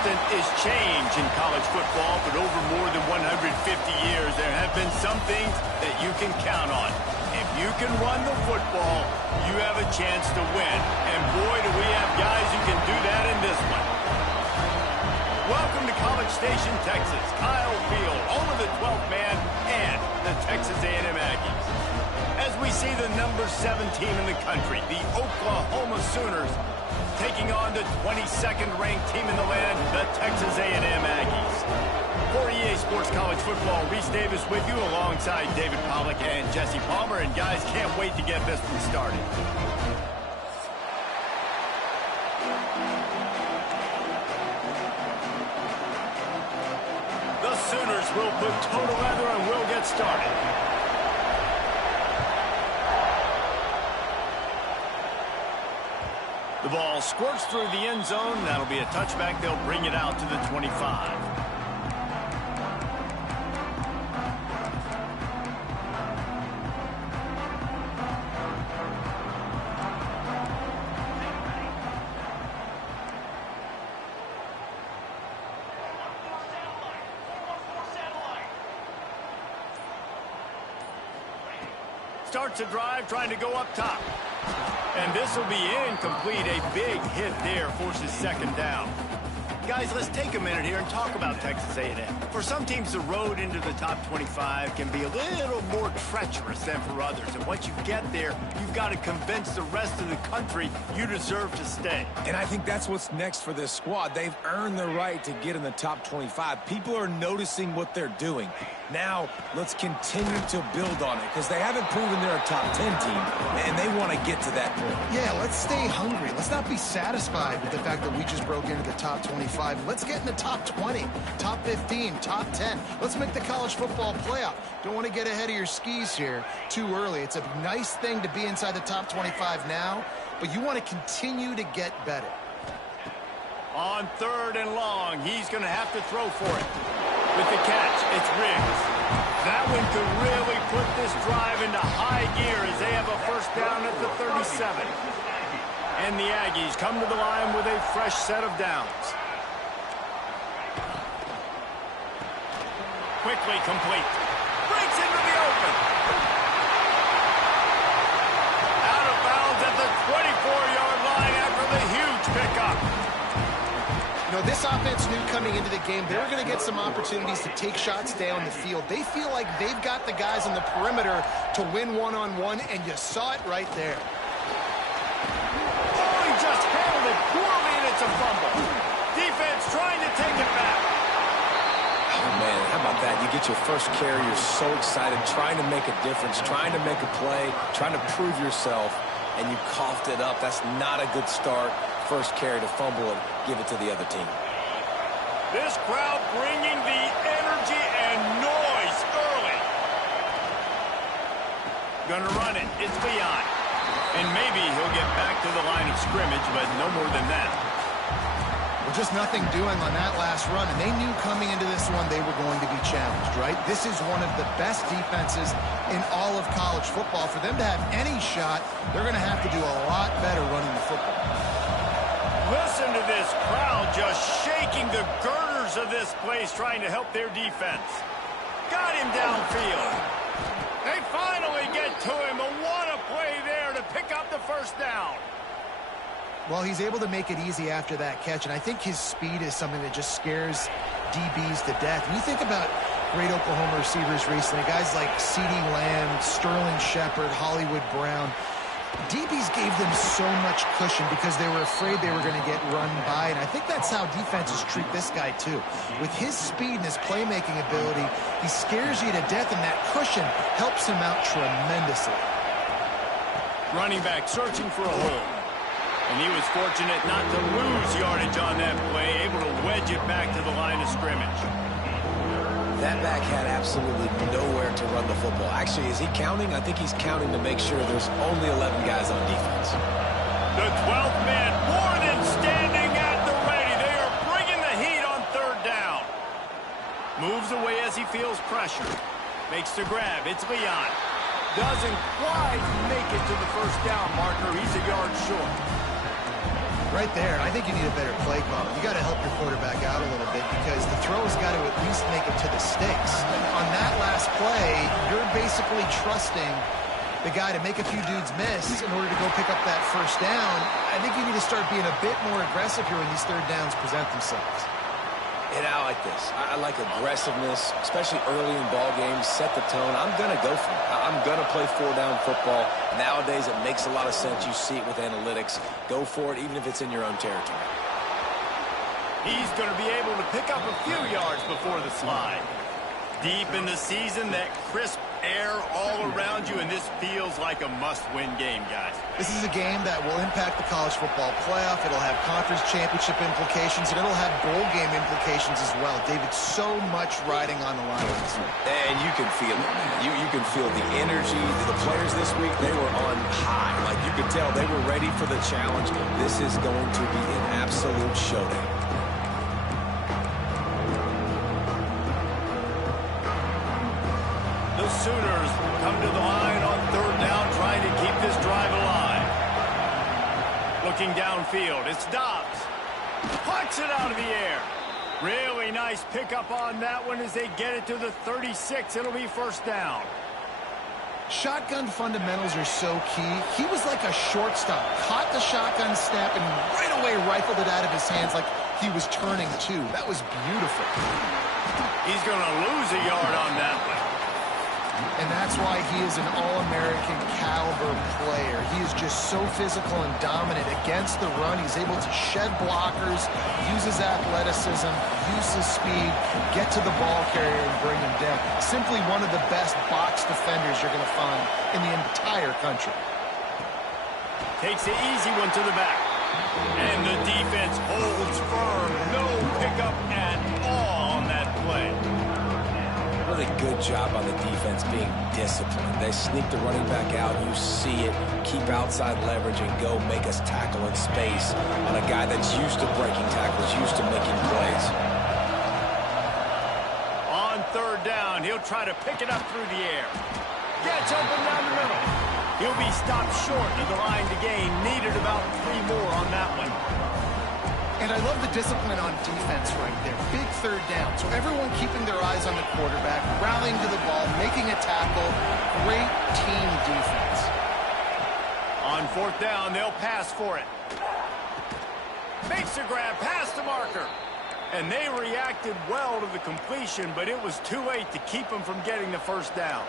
constant is change in college football, but over more than 150 years, there have been some things that you can count on. If you can run the football, you have a chance to win. And boy, do we have guys who can do that in this one. Welcome to College Station, Texas. Kyle Field, home of the 12th man and the Texas A&M Aggies. As we see the number 7 team in the country, the Oklahoma Sooners, taking on the 22nd ranked team in the land, the Texas A&M Aggies. For EA Sports College Football, Reese Davis with you alongside David Pollack and Jesse Palmer. And guys, can't wait to get this one started. The Sooners will put total leather and we'll get started. The ball squirts through the end zone. That'll be a touchback. They'll bring it out to the 25. Starts a drive trying to go up top. And this will be incomplete. A big hit there forces second down. Guys, let's take a minute here and talk about Texas A&M. For some teams, the road into the top 25 can be a little more treacherous than for others. And once you get there, you've got to convince the rest of the country you deserve to stay. And I think that's what's next for this squad. They've earned the right to get in the top 25. People are noticing what they're doing. Now, let's continue to build on it because they haven't proven they're a top 10 team, and they want to get to that point. Yeah, let's stay hungry. Let's not be satisfied with the fact that we just broke into the top 25. Let's get in the top 20, top 15, top 10. Let's make the college football playoff. Don't want to get ahead of your skis here too early. It's a nice thing to be inside the top 25 now, but you want to continue to get better. On 3rd and long, he's going to have to throw for it. With the catch, it's Riggs. That one could really put this drive into high gear as they have a first down at the 37. And the Aggies come to the line with a fresh set of downs. Quickly complete. Breaks into the open. Out of bounds at the 24-yard line after the huge pickup. You know, this offense knew coming into the game they were going to get some opportunities to take shots down the field. They feel like they've got the guys on the perimeter to win one-on-one, and you saw it right there. Oh, he just handled it poorly, and it's a fumble. Defense trying to take it back. Oh, man, how about that? You get your first carry, you're so excited, trying to make a difference, trying to make a play, trying to prove yourself, and you coughed it up. That's not a good start. First carry to fumble and give it to the other team. This crowd bringing the energy and noise early. Gonna run it. It's Leon. And maybe he'll get back to the line of scrimmage, but no more than that. Well, just nothing doing on that last run, and they knew coming into this one they were going to be challenged, right? This is one of the best defenses in all of college football. For them to have any shot, they're going to have to do a lot better running the football. Listen to this crowd just shaking the girders of this place trying to help their defense. Got him downfield. They finally get to him, but what a play there to pick up the first down. Well, he's able to make it easy after that catch, and I think his speed is something that just scares DBs to death. When you think about great Oklahoma receivers recently, guys like CeeDee Lamb, Sterling Shepard, Hollywood Brown, DBs gave them so much cushion because they were afraid they were going to get run by, and I think that's how defenses treat this guy too. With his speed and his playmaking ability, he scares you to death, and that cushion helps him out tremendously. Running back searching for a hole. And he was fortunate not to lose yardage on that play, able to wedge it back to the line of scrimmage. That back had absolutely nowhere to run the football. Actually, is he counting? I think he's counting to make sure there's only 11 guys on defense. The 12th man more than standing at the ready. They are bringing the heat on 3rd down. Moves away as he feels pressure. Makes the grab. It's Leon. Doesn't quite make it to the first down marker. He's a yard short. Right there, I think you need a better play call. You got to help your quarterback out a little bit because the throw's got to at least make it to the sticks. On that last play, you're basically trusting the guy to make a few dudes miss in order to go pick up that first down. I think you need to start being a bit more aggressive here when these third downs present themselves. And I like this. I like aggressiveness, especially early in ball games. Set the tone. I'm going to go for it. I'm going to play four-down football. Nowadays, it makes a lot of sense. You see it with analytics. Go for it, even if it's in your own territory. He's going to be able to pick up a few yards before the slide. Deep in the season, that crisp air all around you, and this feels like a must-win game, guys. This is a game that will impact the college football playoff. It'll have conference championship implications, and it'll have bowl game implications as well. David, so much riding on the line this week. And you can feel it, man. You can feel the energy. The players this week, they were on high. Like, you could tell they were ready for the challenge. This is going to be an absolute showdown. The Sooners come to the line on third down, trying to keep this drive alive. Looking downfield, it's Dobbs. Punts it out of the air. Really nice pickup on that one as they get it to the 36. It'll be first down. Shotgun fundamentals are so key. He was like a shortstop. Caught the shotgun snap and right away rifled it out of his hands like he was turning two. That was beautiful. He's going to lose a yard on that one. And that's why he is an All-American caliber player. He is just so physical and dominant against the run. He's able to shed blockers, use his athleticism, use his speed, get to the ball carrier and bring him down. Simply one of the best box defenders you're going to find in the entire country. Takes the easy one to the back. And the defense holds firm. No pickup at all on that play. Really good job on the defense being disciplined. They sneak the running back out. You see it. Keep outside leverage and go make us tackle in space on a guy that's used to breaking tackles, used to making plays. On third down, he'll try to pick it up through the air. Gets open down the middle. He'll be stopped short of the line to gain. Needed about 3 more on that one. And I love the discipline on defense right there. Big third down. So everyone keeping their eyes on the quarterback, rallying to the ball, making a tackle. Great team defense. On fourth down, they'll pass for it. Makes a grab past the marker. And they reacted well to the completion, but it was too late to keep them from getting the first down.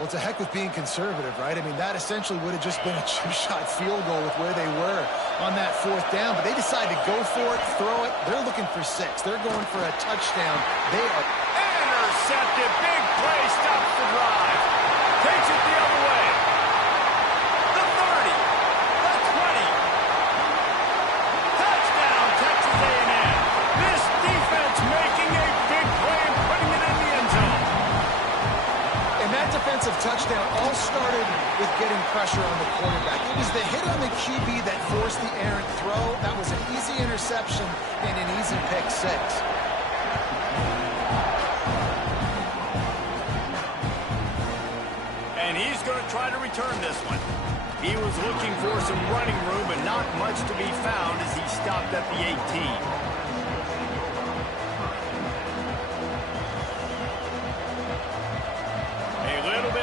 Well, it's a heck with being conservative, right? I mean, that essentially would have just been a chip-shot field goal with where they were on that fourth down. But they decided to go for it, throw it. They're looking for 6. They're going for a touchdown. They are intercepted. Big play stops the drive. Takes it the other way. The 30. The 20. Touchdown, Texas A&M. This defense making a big play and putting it in the end zone. And that defensive touchdown all started with getting pressure on the quarterback. It was the hit on the QB that forced the errant throw. That was an easy interception and an easy pick 6. And he's going to try to return this one. He was looking for some running room, but not much to be found as he stopped at the 18.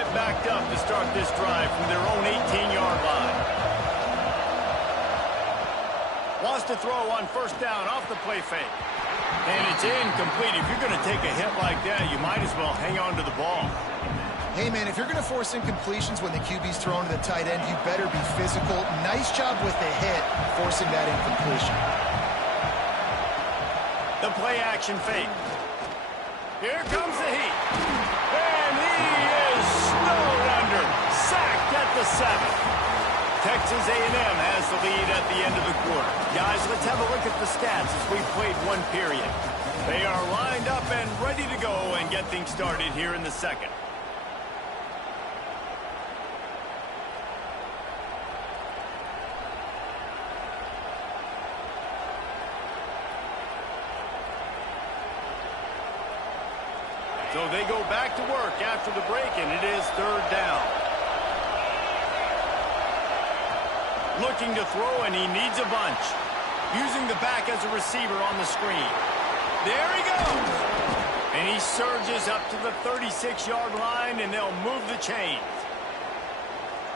Backed up to start this drive from their own 18-yard line. Wants to throw on first down off the play fake. And it's incomplete. If you're going to take a hit like that, you might as well hang on to the ball. Hey, man, if you're going to force incompletions when the QB's thrown to the tight end, you better be physical. Nice job with the hit, forcing that incompletion. The play action fake. Here comes the heat. And he is snowed under. Sacked at the 7. Texas A&M has the lead at the end of the quarter. Guys, let's have a look at the stats as we've played one period. They are lined up and ready to go and get things started here in the second. So they go back to work after the break, and it is third down. Looking to throw, and he needs a bunch. Using the back as a receiver on the screen. There he goes. And he surges up to the 36-yard line, and they'll move the chains.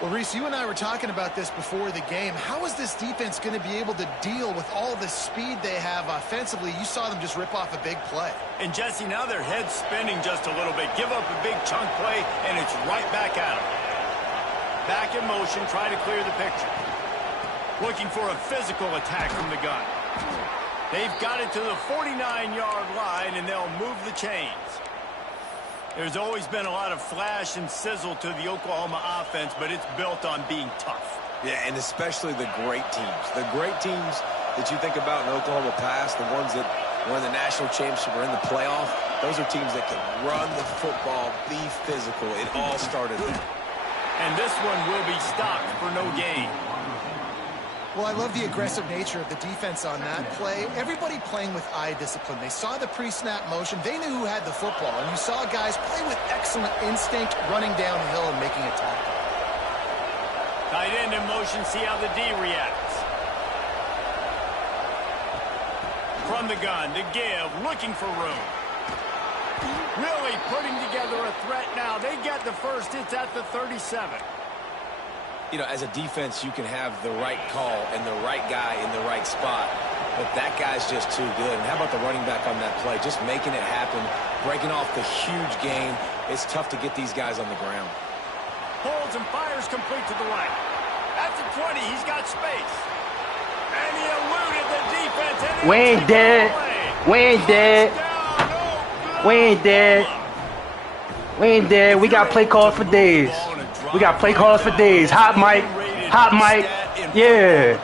Well, Reese, you and I were talking about this before the game. How is this defense going to be able to deal with all the speed they have offensively? You saw them just rip off a big play. And, Jesse, now their head's spinning just a little bit. Give up a big chunk play, and it's right back at them. Back in motion, try to clear the picture. Looking for a physical attack from the gun. They've got it to the 49-yard line, and they'll move the chains. There's always been a lot of flash and sizzle to the Oklahoma offense, but it's built on being tough. Yeah, and especially the great teams. The great teams that you think about in Oklahoma past, the ones that won the national championship or in the playoff, those are teams that can run the football, be physical. It all started there. And this one will be stopped for no gain. Well, I love the aggressive nature of the defense on that play. Everybody playing with eye discipline. They saw the pre-snap motion. They knew who had the football. And you saw guys play with excellent instinct, running downhill and making a tackle. Tight end in motion. See how the D reacts. From the gun to give. Looking for room. Really putting together a threat now. They get the first. It's at the 37. You know, as a defense, you can have the right call and the right guy in the right spot, but that guy's just too good. And how about the running back on that play? Just making it happen, breaking off the huge game. It's tough to get these guys on the ground. Holds and fires complete to the right. At the 20, he's got space. And he eluded the defense. We ain't dead. We ain't dead. We ain't dead. We ain't dead. We got play calls for days. We got play calls for days. Hot mic. Hot mic. Yeah.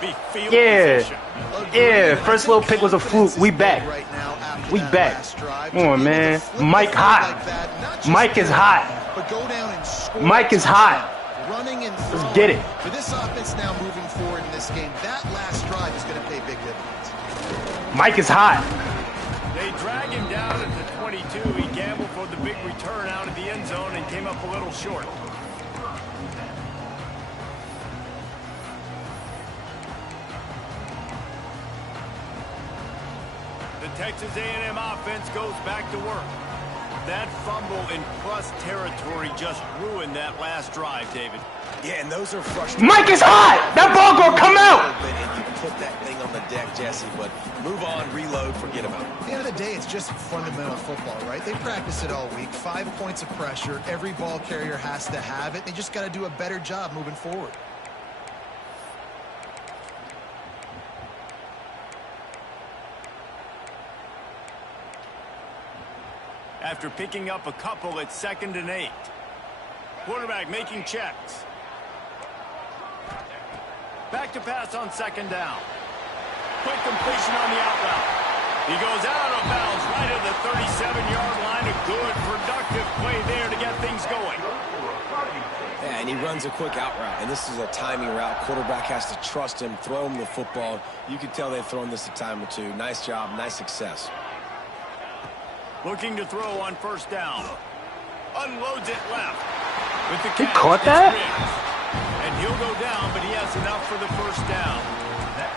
Yeah. Yeah. First little pick was a fluke. We back. We back. Come on, man. Mike hot. Mike is hot. Mike is hot. Let's get it. For this offense now moving forward in this game, that last drive is going to pay big dividends. Mike is hot. They drag him down at the 22. He gambled for the big return out of the end zone and came up a little short. Texas A&M offense goes back to work. That fumble in plus territory just ruined that last drive, David. Yeah, and those are frustrating. Mike is hot! That ball gonna come out! And you put that thing on the deck, Jesse, but move on, reload, forget about it. At the end of the day, it's just fundamental football, right? They practice it all week. 5 points of pressure. Every ball carrier has to have it. They just got to do a better job moving forward. After picking up a couple at 2nd and 8. Quarterback making checks. Back to pass on 2nd down. Quick completion on the out route. He goes out of bounds right at the 37-yard line. A good, productive play there to get things going. Yeah, and he runs a quick out route, and this is a timing route. Quarterback has to trust him, throw him the football. You can tell they've thrown this a time or two. Nice job, nice success. Looking to throw on 1st down. Unloads it left. With the He caught that? And he'll go down, but he has enough for the 1st down.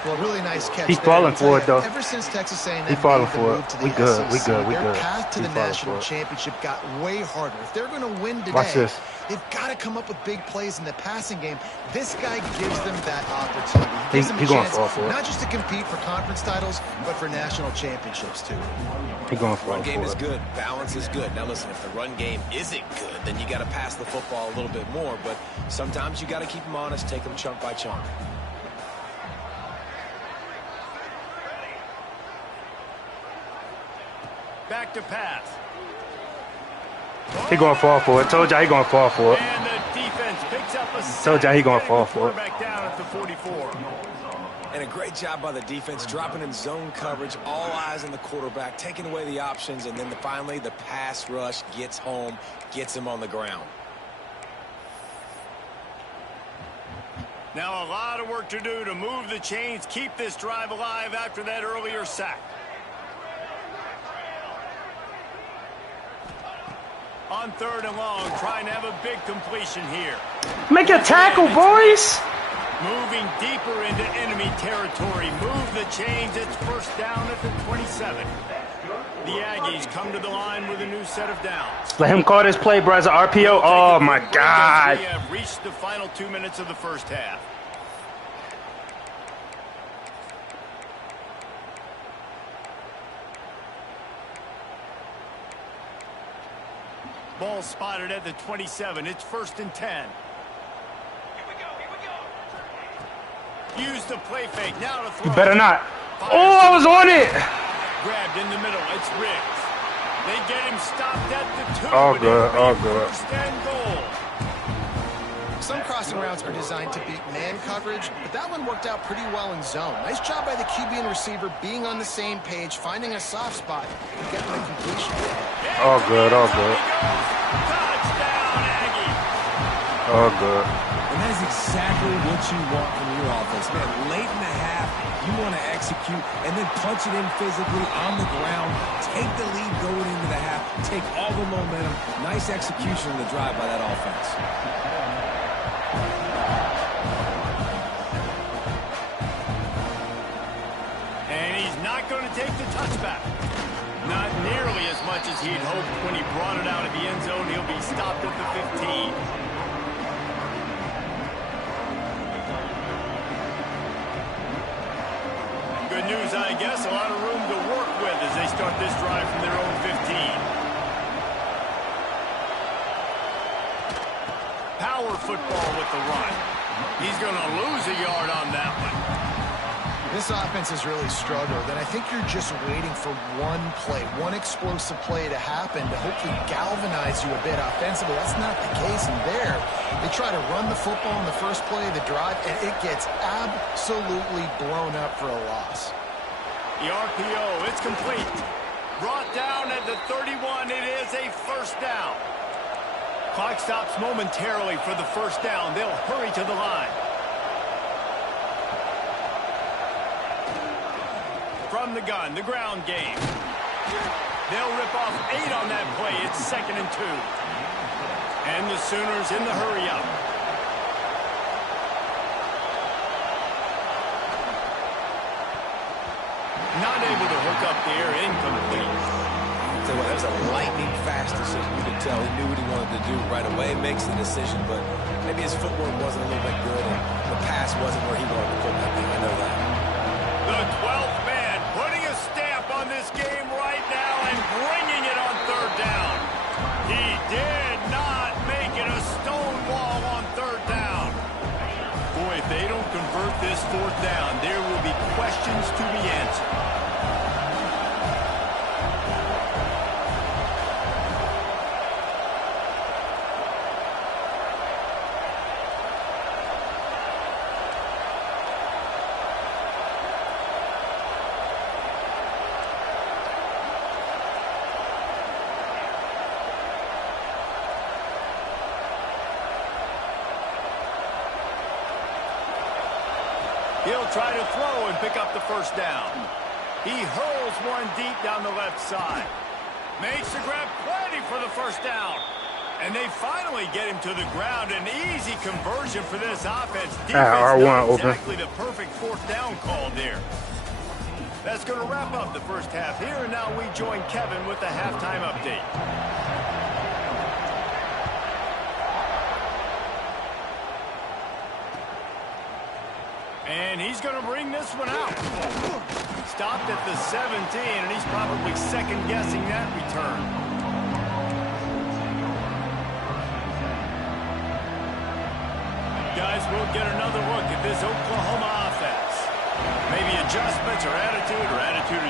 Well, really nice catch. He's falling for it, though. Ever since Texas A&M He's falling made the for move it. to the We good. SEC, We good. We their good. path to He's the falling national for it. championship got way harder. If they're going to win Watch today, this. they've got to come up with big plays in the passing game. This guy gives them that opportunity. He gives them a gonna chance fall for it. not just to compete for conference titles, but for national championships, too. He's going for Run it. game is good. Balance is good. Now, listen, if the run game isn't good, then you got to pass the football a little bit more. But sometimes you got to keep them honest, take them chunk by chunk. Back to pass. He gonna fall for it. Told y'all he gonna fall for it. And the defense picks up a sack. Told y'all he gonna Getting fall the for it. quarterback down at the 44. And a great job by the defense, dropping in zone coverage, all eyes on the quarterback, taking away the options, and then finally the pass rush gets home, gets him on the ground. Now a lot of work to do to move the chains, keep this drive alive after that earlier sack. On 3rd and long, trying to have a big completion here. Make a tackle, boys. Moving deeper into enemy territory. Move the chains. It's first down at the 27. The Aggies come to the line with a new set of downs. Let him call this play, bro, as an RPO. Oh, my God. We have reached the final 2 minutes of the first half. Ball spotted at the 27. It's first and 10. Use the play fake. Now to throw. You better not. Oh, I was on it. Grabbed in the middle. It's Riggs. They get him stopped at the 2. All good. All good. First and goal. Some crossing routes are designed to beat man coverage, but that one worked out pretty well in zone. Nice job by the QB and receiver being on the same page, finding a soft spot, and getting the completion. All good. All good. Touchdown, Aggie. All good. And that is exactly what you want from your offense, man. Late in the half, you want to execute and then punch it in physically on the ground. Take the lead going into the half. Take all the momentum. Nice execution of the drive by that offense. And he's not going to take the touchback. Not nearly as much as he'd hoped when he brought it out of the end zone. He'll be stopped at the 15. Good news, I guess. A lot of room to work with as they start this drive from their own 15. Power football with the run. He's going to lose a yard on that one. This offense has really struggled, and I think you're just waiting for one play, one explosive play to happen to hopefully galvanize you a bit offensively. That's not the case in there. They try to run the football in the first play of the drive, and it gets absolutely blown up for a loss. The RPO, it's complete. Brought down at the 31. It is a first down. Clock stops momentarily for the first down. They'll hurry to the line. From the gun, the ground game. They'll rip off 8 on that play. It's second and 2. And the Sooners in the hurry up. Not able to hook up there, incomplete. So that was a lightning fast decision. You could tell he knew what he wanted to do right away. Makes the decision, but maybe his footwork wasn't a little bit good, and the pass wasn't where he wanted to put that thing. I know that. The 12th man putting a stamp on this game right now and bringing it on third down. He did not make it a stone wall on third down. Boy, if they don't convert this fourth down, there will be questions to be answered. He'll try to throw and pick up the first down. He hurls one deep down the left side. Makes the grab, plenty for the first down. And they finally get him to the ground. An easy conversion for this offense. Defense not exactly the perfect fourth down call there. That's going to wrap up the first half here. And now we join Kevin with the halftime update. And he's going to bring this one out. Stopped at the 17, and he's probably second-guessing that return. Guys, we'll get another look at this Oklahoma offense. Maybe adjustments or attitude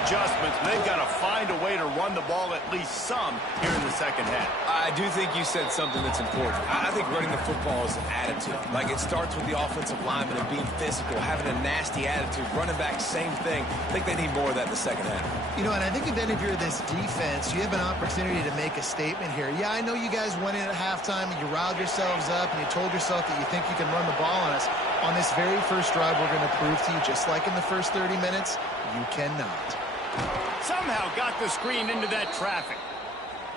adjustments. They've got to find a way to run the ball at least some here in the second half. I do think you said something that's important. I think running the football is an attitude. Like, it starts with the offensive lineman and being physical, having a nasty attitude. Running back, same thing. I think they need more of that in the second half. You know, and I think if you're this defense, you have an opportunity to make a statement here. Yeah, I know you guys went in at halftime and you riled yourselves up and you told yourself that you think you can run the ball on us. On this very first drive, we're going to prove to you, just like in the first 30 minutes, you cannot. Somehow got the screen into that traffic.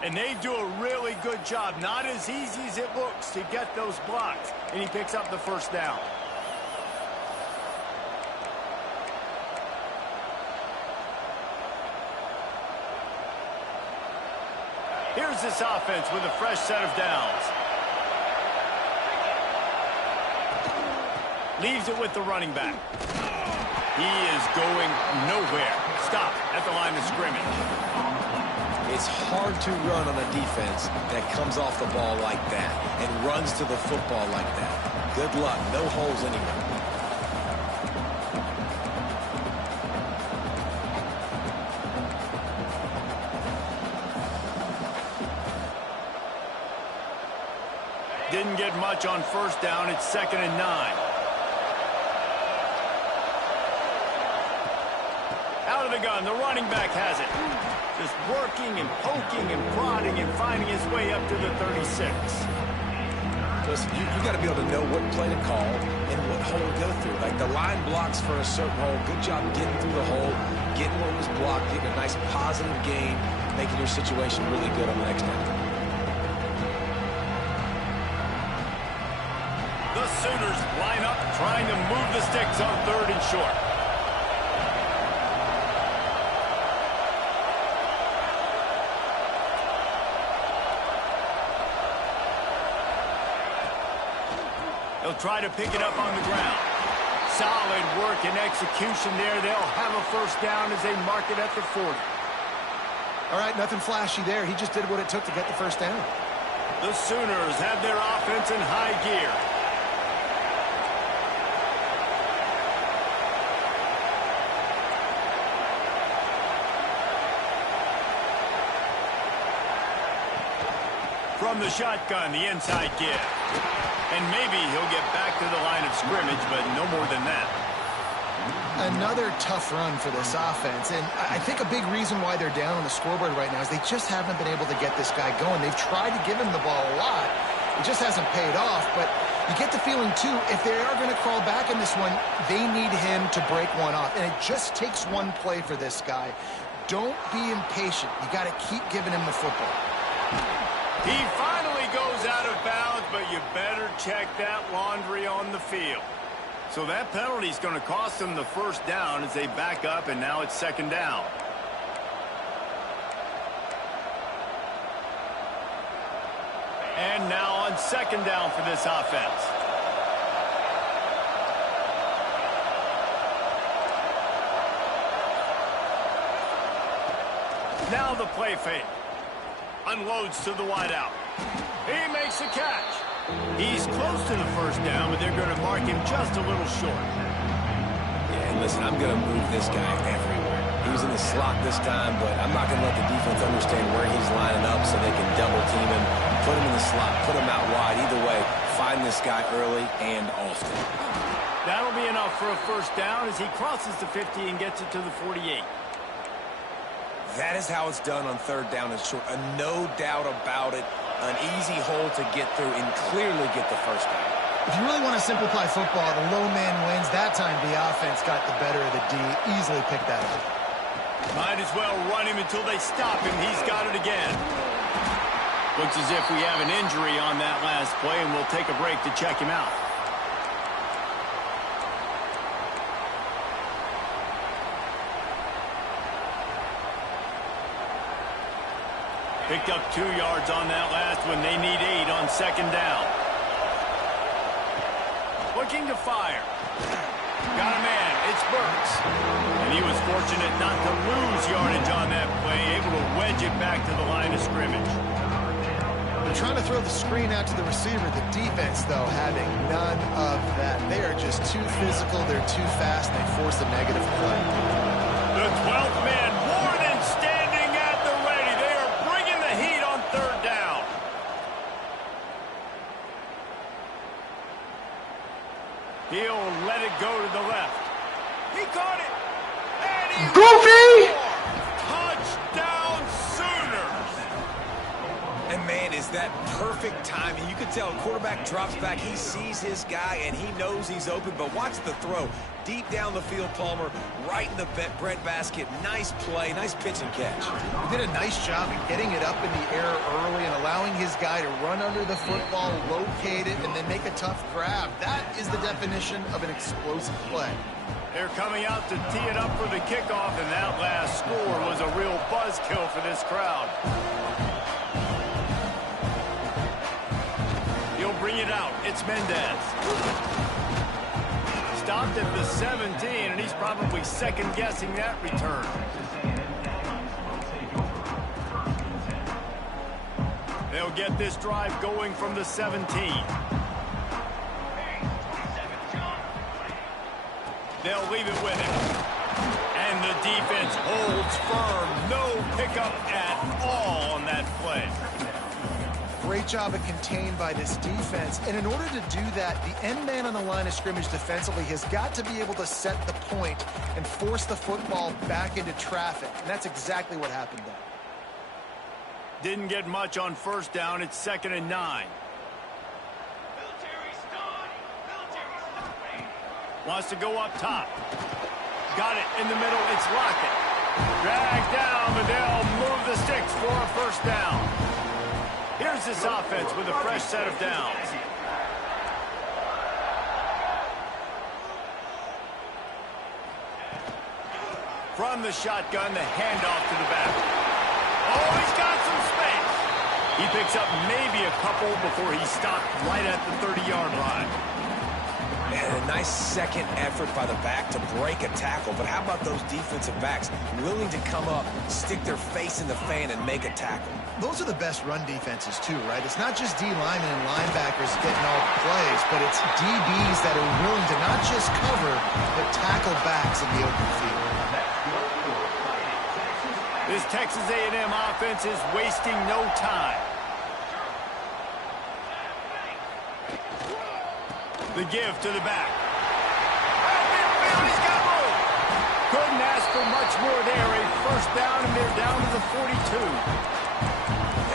And they do a really good job. Not as easy as it looks to get those blocks. And he picks up the first down. Here's this offense with a fresh set of downs. Leaves it with the running back. He is going nowhere. Stop at the line of scrimmage. It's hard to run on a defense that comes off the ball like that and runs to the football like that. Good luck. No holes anywhere. Didn't get much on first down. It's 2nd and 9. Out of the gun, the running back has it. Just working and poking and prodding and finding his way up to the 36. Listen, you got to be able to know what play to call and what hole to go through. Like the line blocks for a certain hole. Good job getting through the hole, getting what was blocked, getting a nice positive gain, making your situation really good on the next down. The Sooners line up, trying to move the sticks on 3rd and short. They'll try to pick it up on the ground. Solid work and execution there. They'll have a first down as they mark it at the 40. All right, nothing flashy there. He just did what it took to get the first down. The Sooners have their offense in high gear. From the shotgun, the inside give. And maybe he'll get back to the line of scrimmage, but no more than that. Another tough run for this offense, and I think a big reason why they're down on the scoreboard right now is they just haven't been able to get this guy going. They've tried to give him the ball a lot. It just hasn't paid off, but you get the feeling, too, if they are going to crawl back in this one, they need him to break one off, and it just takes one play for this guy. Don't be impatient. You got to keep giving him the football. He finally goes out of bounds, but you better check that laundry on the field. So that penalty is going to cost them the first down as they back up, and now it's 2nd down. And now on 2nd down for this offense. Now the play fake. Unloads to the wideout. He makes a catch. He's close to the first down, but they're going to mark him just a little short. Yeah, and listen, I'm going to move this guy everywhere. He was in the slot this time, but I'm not going to let the defense understand where he's lining up so they can double team him, put him in the slot, put him out wide. Either way, find this guy early and often. That'll be enough for a first down as he crosses the 50 and gets it to the 48. That is how it's done on 3rd down and short. No doubt about it. An easy hole to get through and clearly get the first down. If you really want to simplify football, the low man wins. That time the offense got the better of the D. Easily picked that up. Might as well run him until they stop him. He's got it again. Looks as if we have an injury on that last play, and we'll take a break to check him out. Picked up 2 yards on that last one. They need 8 on 2nd down. Looking to fire. Got a man. It's Burks. And he was fortunate not to lose yardage on that play, able to wedge it back to the line of scrimmage. They're trying to throw the screen out to the receiver. The defense, though, having none of that. They are just too physical. They're too fast. And they force a negative play. The 12th man more than standing at the ready. They are bringing the heat on 3rd down. He'll let it go to the left. He caught it. And he Goofy! Touchdown Sooners. And, man, is that perfect timing. You can tell a quarterback drops back. He sees his guy, and he knows he's open. But watch the throw. Deep down the field, Palmer, right in the breadbasket. Nice play, nice pitch and catch. He did a nice job of getting it up in the air early and allowing his guy to run under the football, locate it, and then make a tough grab. That is the definition of an explosive play. They're coming out to tee it up for the kickoff, and that last score was a real buzzkill for this crowd. bring it out. It's Mendez. Stopped at the 17, and he's probably second-guessing that return. They'll get this drive going from the 17. They'll leave it with him. And the defense holds firm. No pickup at all on that play. Great job of contained by this defense. And in order to do that, the end man on the line of scrimmage defensively has got to be able to set the point and force the football back into traffic. And that's exactly what happened there. Didn't get much on first down. It's 2nd and 9. Wants to go up top. Got it in the middle. It's Lockett. Dragged down, but they'll move the sticks for a first down. Here's this offense with a fresh set of downs. From the shotgun, the handoff to the back. Oh, he's got some space. He picks up maybe a couple before he stopped right at the 30-yard line. And a nice second effort by the back to break a tackle. But how about those defensive backs willing to come up, stick their face in the fan, and make a tackle? Those are the best run defenses, too, right? It's not just D linemen and linebackers getting all the plays, but it's DBs that are willing to not just cover, but tackle backs in the open field. This Texas A&M offense is wasting no time. The give to the back. He's got room. Couldn't ask for much more there. A first down, and they're down to the 42.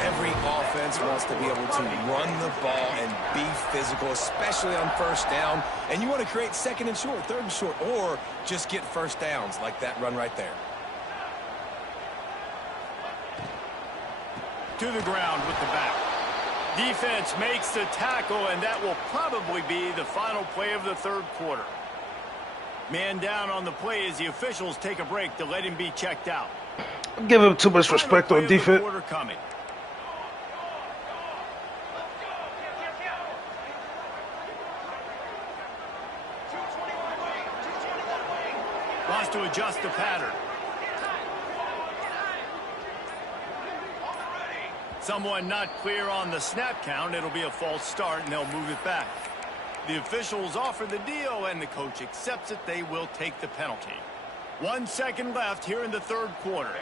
Every offense wants to be able to run the ball and be physical, especially on first down. And you want to create 2nd and short, 3rd and short, or just get first downs like that run right there. To the ground with the back. Defense makes the tackle, and that will probably be the final play of the 3rd quarter. Man down on the play as the officials take a break to let him be checked out. Give him too much respect on defense. Coming. Wants to adjust the pattern. Someone not clear on the snap count. It'll be a false start, and they'll move it back. The officials offer the deal, and the coach accepts it. They will take the penalty. 1 second left here in the 3rd quarter.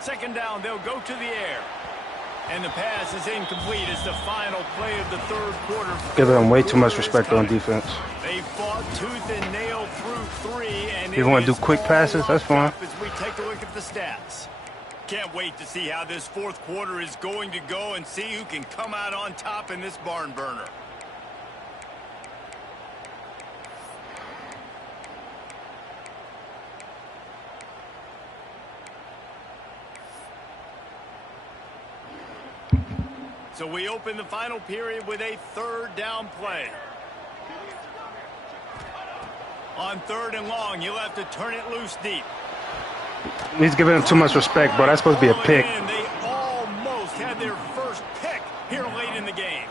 2nd down, they'll go to the air. And the pass is incomplete as the final play of the 3rd quarter. Give them way too much respect on defense. They fought tooth and nail through 3. And you want to do quick passes, that's fine. As we take a look at the stats. Can't wait to see how this 4th quarter is going to go and see who can come out on top in this barn burner. So we open the final period with a 3rd down play. On 3rd and long, you'll have to turn it loose deep. He's giving him too much respect, bro. That's supposed to be a pick. They almost had their first pick here late in the game.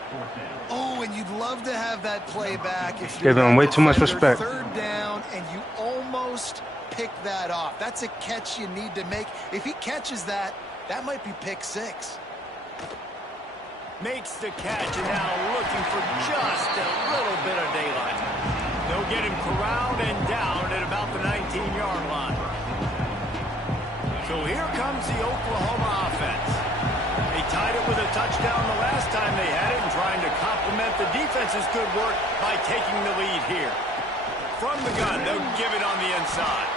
Oh, and you'd love to have that play back if you're giving him way too much respect. 3rd down, and you almost pick that off. That's a catch you need to make. If he catches that, that might be pick 6. Makes the catch, and now looking for just a little bit of daylight. They'll get him corralled and down at about the 19-yard line. So here comes the Oklahoma offense. They tied it with a touchdown the last time they had it and trying to complement the defense's good work by taking the lead here. From the gun, they'll give it on the inside.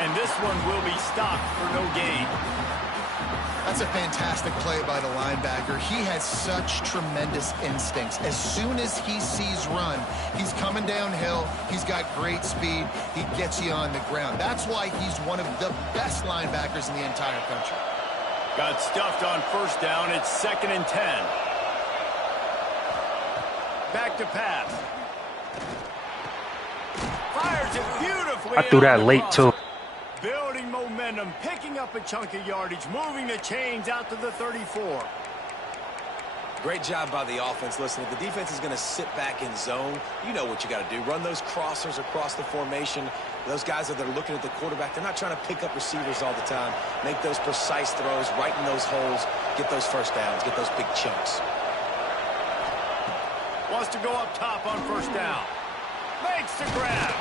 And this one will be stopped for no gain. That's a fantastic play by the linebacker. He has such tremendous instincts. As soon as he sees run, he's coming downhill. He's got great speed. He gets you on the ground. That's why he's one of the best linebackers in the entire country. Got stuffed on first down. It's 2nd and 10. Back to pass. Fires it beautifully. I threw that late, too. Building momentum momentum, picking up a chunk of yardage, moving the chains out to the 34. Great job by the offense. Listen, if the defense is going to sit back in zone, you know what you got to do. Run those crossers across the formation. Those guys that are looking at the quarterback, they're not trying to pick up receivers all the time. Make those precise throws, right in those holes, get those first downs, get those big chunks. Wants to go up top on first down. Makes the grab.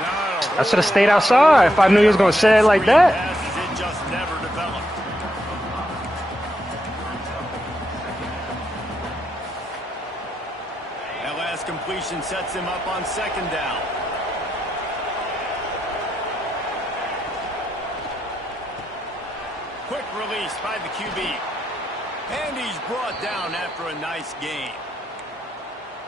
I should have stayed outside if I knew he was going to say it like that. It just never developed. That last completion sets him up on second down. Quick release by the QB. And he's brought down after a nice gain.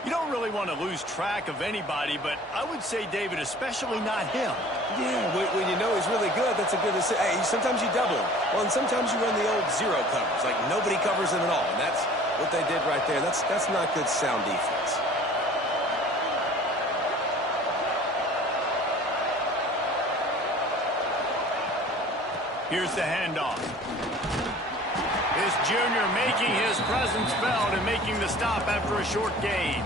You don't really want to lose track of anybody, but I would say, David, especially not him. Yeah, when you know he's really good, that's a good decision. Hey, sometimes you double him. Well, and sometimes you run the old zero covers. Like, nobody covers him at all. And that's what they did right there. That's not good sound defense. Here's the handoff. This junior making his presence felt and making the stop after a short gain.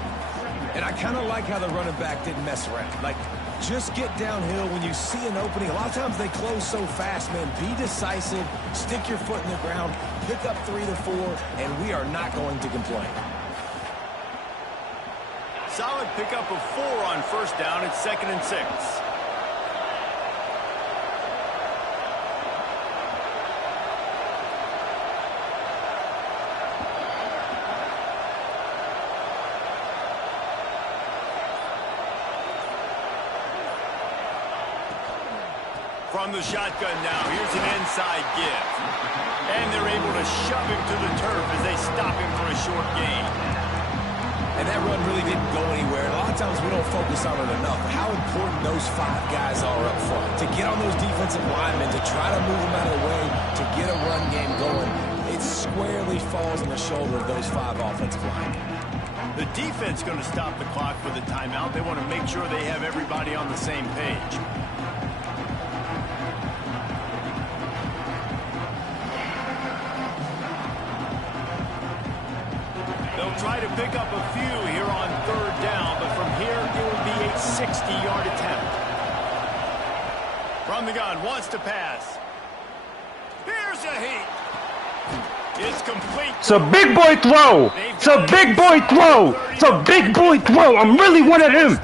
And I kind of like how the running back didn't mess around. Like, just get downhill when you see an opening. A lot of times they close so fast, man. Be decisive, stick your foot in the ground, pick up 3 to 4, and we are not going to complain. Solid pickup of 4 on first down. It's 2nd and 6. From the shotgun now, here's an inside give. And they're able to shove him to the turf as they stop him for a short gain. And that run really didn't go anywhere. And a lot of times we don't focus on it enough. How important those 5 guys are up front. To get on those defensive linemen, to try to move them out of the way, to get a run game going, it squarely falls on the shoulder of those 5 offensive linemen. The defense going to stop the clock with a timeout. They want to make sure they have everybody on the same page. Try to pick up a few here on 3rd down, but from here it will be a 60-yard attempt. From the gun, wants to pass. Here's a heat. It's complete. It's a big boy throw. It's a big boy throw. It's a big boy throw. I'm really one of them.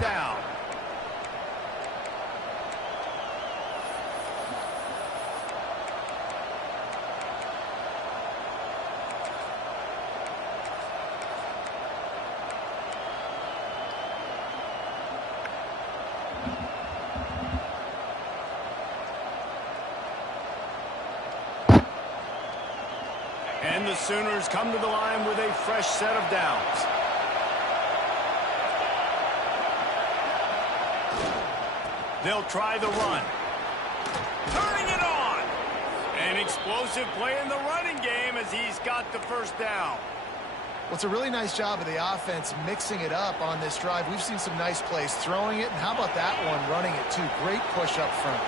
And the Sooners come to the line with a fresh set of downs. They'll try the run. Turning it on. An explosive play in the running game as he's got the first down. Well, it's a really nice job of the offense mixing it up on this drive. We've seen some nice plays throwing it, and how about that one running it too? Great push up front.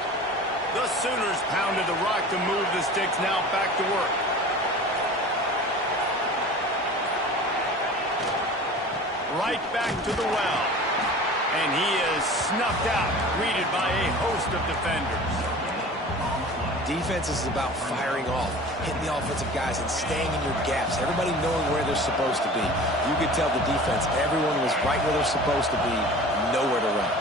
The Sooners pounded the rock to move the sticks, now back to work. Right back to the well. And he is snuffed out, greeted by a host of defenders. Defense is about firing off, hitting the offensive guys and staying in your gaps. Everybody knowing where they're supposed to be. You could tell the defense, everyone was right where they're supposed to be, nowhere to run.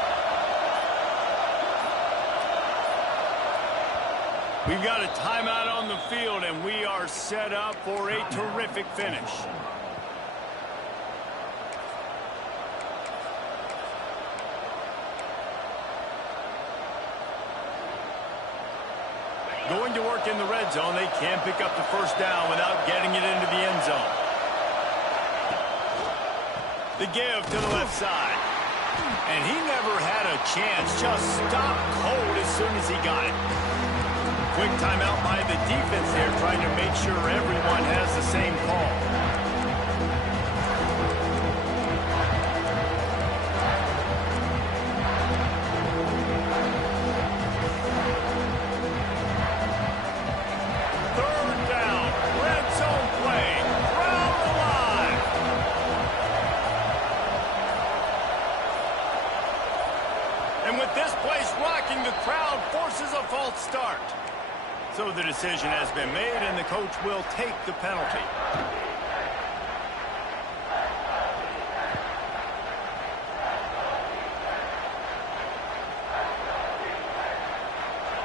We've got a timeout on the field, and we are set up for a terrific finish. Going to work in the red zone. They can't pick up the first down without getting it into the end zone. The give to the left side. And he never had a chance. Just stopped cold as soon as he got it. Quick timeout by the defense there, trying to make sure everyone has the same call. false start. So the decision has been made, and the coach will take the penalty.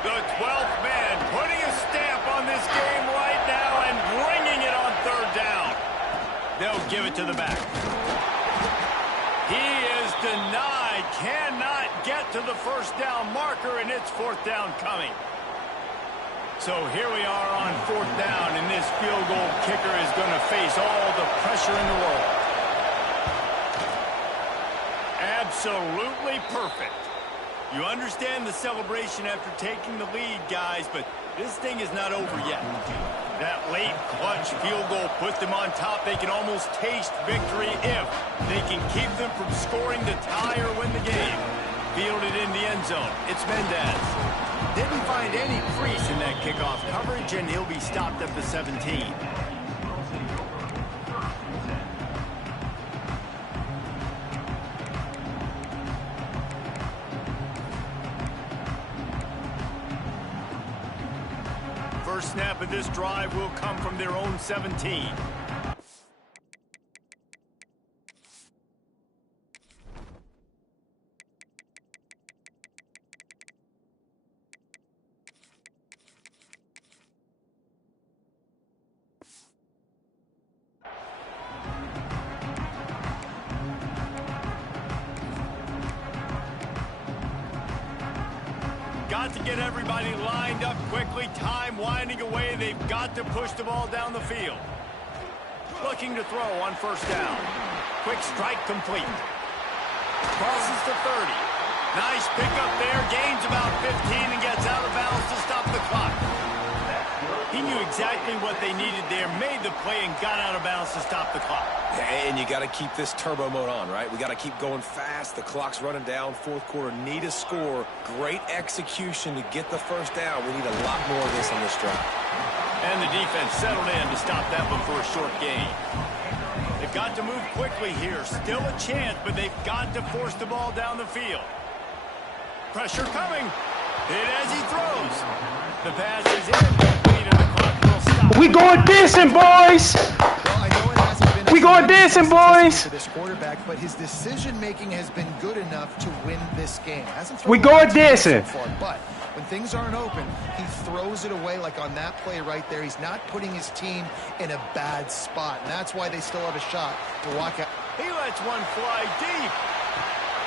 The 12th man putting a stamp on this game right now and bringing it on third down. They'll give it to the back. He is denied, cannot get to the first down marker, and it's fourth down coming. So here we are on fourth down, and this field goal kicker is going to face all the pressure in the world. Absolutely perfect. You understand the celebration after taking the lead, guys, but this thing is not over yet. That late clutch field goal put them on top. They can almost taste victory if they can keep them from scoring to tie or win the game. Fielded in the end zone. It's Mendez. Didn't find any crease in that kickoff coverage, and he'll be stopped at the 17. First snap of this drive will come from their own 17. Got to get everybody lined up quickly. Time winding away. They've got to push the ball down the field. Looking to throw on first down. Quick strike complete. Crosses to 30. Nice pickup there. Gains about 15 and gets out of bounds to stop the clock. He knew exactly what they needed there, made the play, and got out of bounds to stop the clock. And you got to keep this turbo mode on, right? We got to keep going fast. The clock's running down. Fourth quarter, need a score. Great execution to get the first down. We need a lot more of this on this drive. And the defense settled in to stop that one for a short gain. They've got to move quickly here. Still a chance, but they've got to force the ball down the field. Pressure coming. Hit as he throws. The pass is incomplete, and the clock will stop. We going dancing, boys. We going dancing, boys. For this quarterback, but his decision-making has been good enough to win this game. We going dancing. So far, but when things aren't open, he throws it away like on that play right there. He's not putting his team in a bad spot, and that's why they still have a shot to walk out. He lets one fly deep.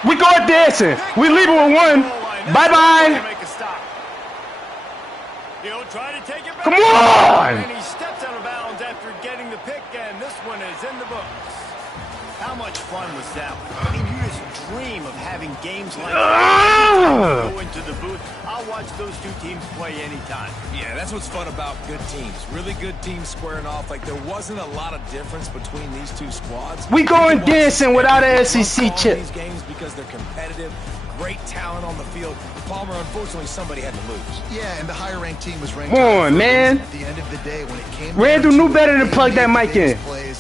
We going dancing. We leaving with one. Bye-bye. Make a stop. He'll try to take it back. Come on. And he steps out of bounds after getting the pick, and this one is in the books. How much fun was that? I mean, you just dream of having games like that. Go into the booth. I'll watch those two teams play anytime. Yeah, that's what's fun about good teams. Really good teams squaring off. Like, there wasn't a lot of difference between these two squads. We going dancing without an SEC chip. These games because they're competitive. Great talent on the field. Palmer, unfortunately, somebody had to lose. Yeah, and the higher-ranked team was ranked. Come on, man. At the end of the day, when it came Randall knew better than plug that mic in.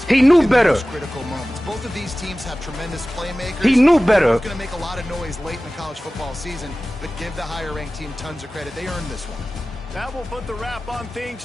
He knew better. Critical moments. Both of these teams have tremendous playmakers. He knew better. It's going to make a lot of noise late in the college football season, but give the higher-ranked team tons of credit. They earned this one. That will put the wrap on things.